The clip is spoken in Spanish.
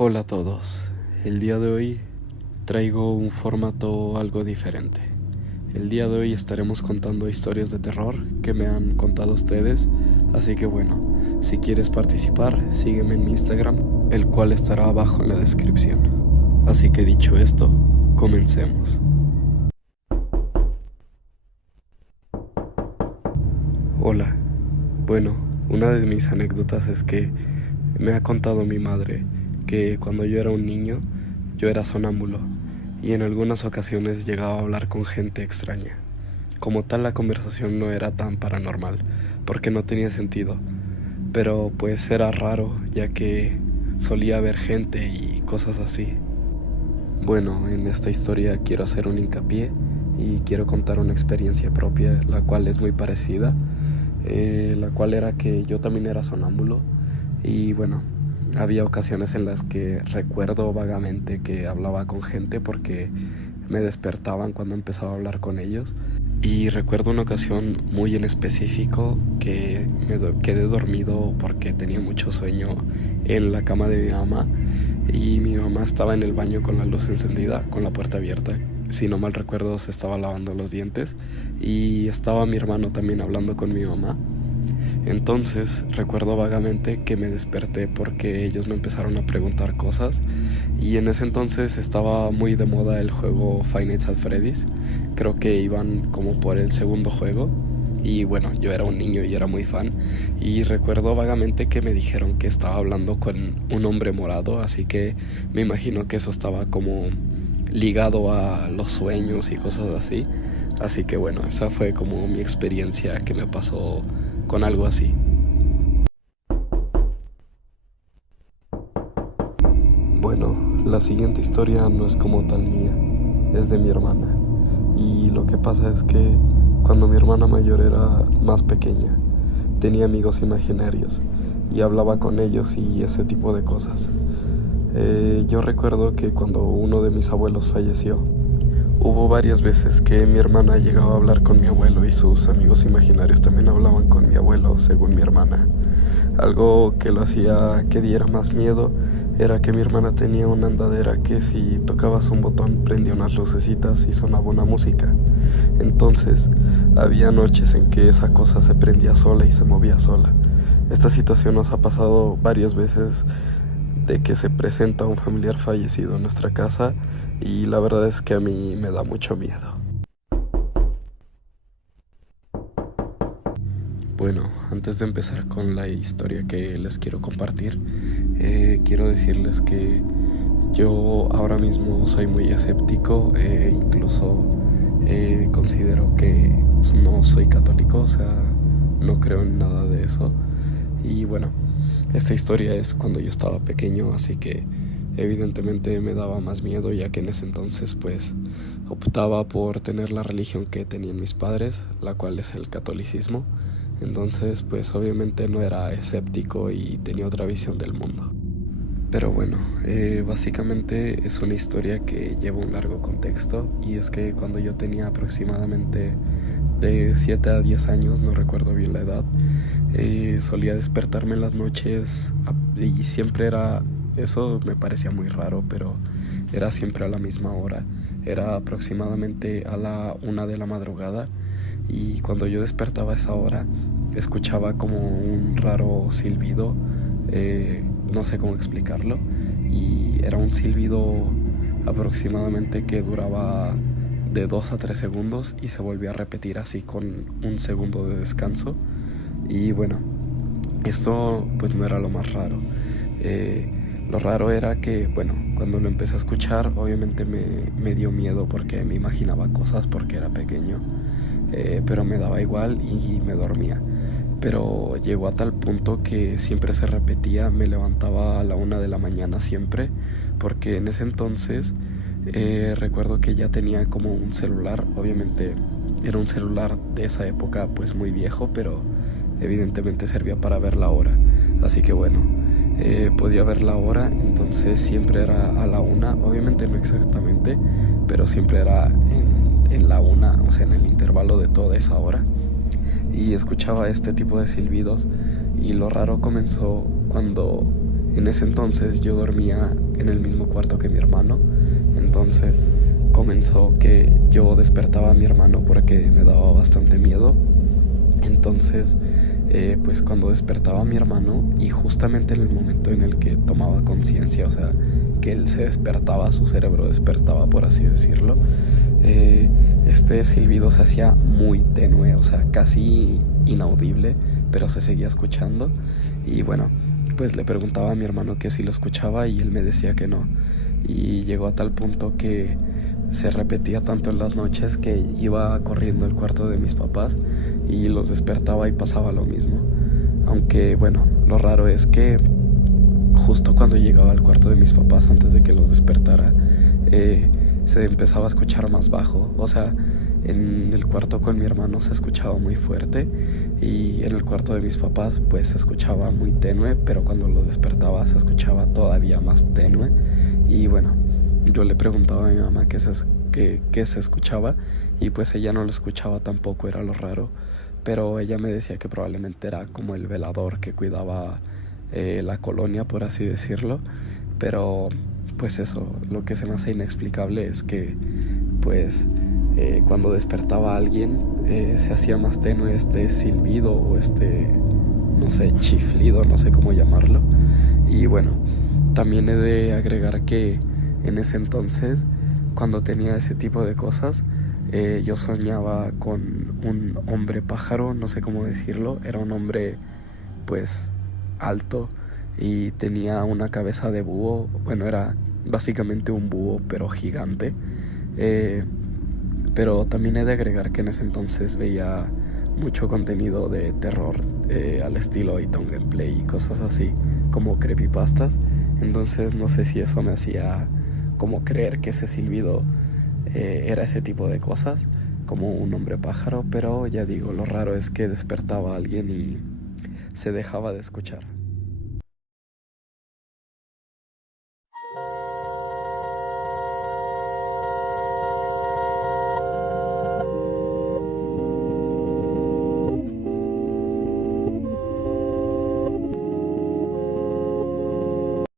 Hola a todos, el día de hoy traigo un formato algo diferente. El día de hoy estaremos contando historias de terror que me han contado ustedes, así que bueno, si quieres participar, sígueme en mi Instagram, el cual estará abajo en la descripción. Así que dicho esto, comencemos. Hola, bueno, una de mis anécdotas es que me ha contado mi madre que cuando yo era un niño, yo era sonámbulo y en algunas ocasiones llegaba a hablar con gente extraña. Como tal, la conversación no era tan paranormal, porque no tenía sentido, pero pues era raro, ya que solía haber gente y cosas así. Bueno, en esta historia quiero hacer un hincapié y quiero contar una experiencia propia, la cual es muy parecida, la cual era que yo también era sonámbulo y bueno, había ocasiones en las que recuerdo vagamente que hablaba con gente porque me despertaban cuando empezaba a hablar con ellos. Y recuerdo una ocasión muy en específico que quedé dormido porque tenía mucho sueño en la cama de mi mamá y mi mamá estaba en el baño con la luz encendida, con la puerta abierta. Si no mal recuerdo, se estaba lavando los dientes y estaba mi hermano también hablando con mi mamá. Entonces recuerdo vagamente que me desperté porque ellos me empezaron a preguntar cosas y en ese entonces estaba muy de moda el juego Five Nights at Freddy's. Creo que iban como por el segundo juego y bueno, yo era un niño y era muy fan y recuerdo vagamente que me dijeron que estaba hablando con un hombre morado, así que me imagino que eso estaba como ligado a los sueños y cosas así. Así que bueno, esa fue como mi experiencia que me pasó con algo así. Bueno, la siguiente historia no es como tal mía, es de mi hermana. Y lo que pasa es que cuando mi hermana mayor era más pequeña, tenía amigos imaginarios y hablaba con ellos y ese tipo de cosas. Yo recuerdo que cuando uno de mis abuelos falleció, hubo varias veces que mi hermana llegaba a hablar con mi abuelo y sus amigos imaginarios también hablaban con mi abuelo, según mi hermana. Algo que lo hacía que diera más miedo era que mi hermana tenía una andadera que si tocabas un botón prendía unas lucecitas y sonaba una música. Entonces, había noches en que esa cosa se prendía sola y se movía sola. Esta situación nos ha pasado varias veces de que se presenta un familiar fallecido en nuestra casa y la verdad es que a mí me da mucho miedo. Bueno, antes de empezar con la historia que les quiero compartir, quiero decirles que yo ahora mismo soy muy escéptico, incluso considero que no soy católico, o sea, no creo en nada de eso. Y bueno, esta historia es cuando yo estaba pequeño, así que evidentemente me daba más miedo, ya que en ese entonces pues optaba por tener la religión que tenían mis padres, la cual es el catolicismo. Entonces pues obviamente no era escéptico y tenía otra visión del mundo. Pero bueno, básicamente es una historia que lleva un largo contexto y es que cuando yo tenía aproximadamente de 7 a 10 años, no recuerdo bien la edad, solía despertarme en las noches y siempre era, eso me parecía muy raro, pero era siempre a la misma hora, era aproximadamente a la 1 de la madrugada y cuando yo despertaba a esa hora escuchaba como un raro silbido, no sé cómo explicarlo, y era un silbido aproximadamente que duraba de 2 a 3 segundos y se volvía a repetir así con un segundo de descanso. Y bueno, esto pues no era lo más raro. Lo raro era que, bueno, cuando lo empecé a escuchar, obviamente me dio miedo porque me imaginaba cosas porque era pequeño, pero me daba igual y me dormía. Pero llegó a tal punto que siempre se repetía, me levantaba a la 1 de la mañana siempre, porque en ese entonces recuerdo que ya tenía como un celular, obviamente era un celular de esa época pues muy viejo, pero evidentemente servía para ver la hora, así que bueno, podía ver la hora, entonces siempre era a la 1, obviamente no exactamente, pero siempre era en la 1, o sea en el intervalo de toda esa hora. Y escuchaba este tipo de silbidos y lo raro comenzó cuando En ese entonces yo dormía en el mismo cuarto que mi hermano. Entonces comenzó que yo despertaba a mi hermano porque me daba bastante miedo. Entonces pues cuando despertaba a mi hermano, y justamente en el momento en el que tomaba conciencia, o sea, que él se despertaba, su cerebro despertaba, por así decirlo, este silbido se hacía muy tenue, o sea, casi inaudible, pero se seguía escuchando. Y bueno, pues le preguntaba a mi hermano que si lo escuchaba y él me decía que no. Y llegó a tal punto que se repetía tanto en las noches que iba corriendo al cuarto de mis papás y los despertaba y pasaba lo mismo. Aunque bueno, lo raro es que justo cuando llegaba al cuarto de mis papás, antes de que los despertara, se empezaba a escuchar más bajo. O sea, en el cuarto con mi hermano se escuchaba muy fuerte, y en el cuarto de mis papás pues se escuchaba muy tenue, pero cuando los despertaba se escuchaba todavía más tenue. Y bueno, yo le preguntaba a mi mamá qué se escuchaba, y pues ella no lo escuchaba tampoco, era lo raro. Pero ella me decía que probablemente era como el velador que cuidaba la colonia, por así decirlo. Pero pues eso, lo que se me hace inexplicable es que pues cuando despertaba a alguien se hacía más tenue este silbido o no sé, chiflido, no sé cómo llamarlo. Y bueno, también he de agregar que en ese entonces, cuando tenía ese tipo de cosas, yo soñaba con un hombre pájaro, no sé cómo decirlo. Era un hombre pues alto y tenía una cabeza de búho. Bueno, era básicamente un búho pero gigante. Pero también he de agregar que en ese entonces veía mucho contenido de terror al estilo Iton Gameplay y cosas así, como creepypastas. Entonces no sé si eso me hacía como creer que ese silbido era ese tipo de cosas, como un hombre pájaro. Pero ya digo, lo raro es que despertaba a alguien y se dejaba de escuchar.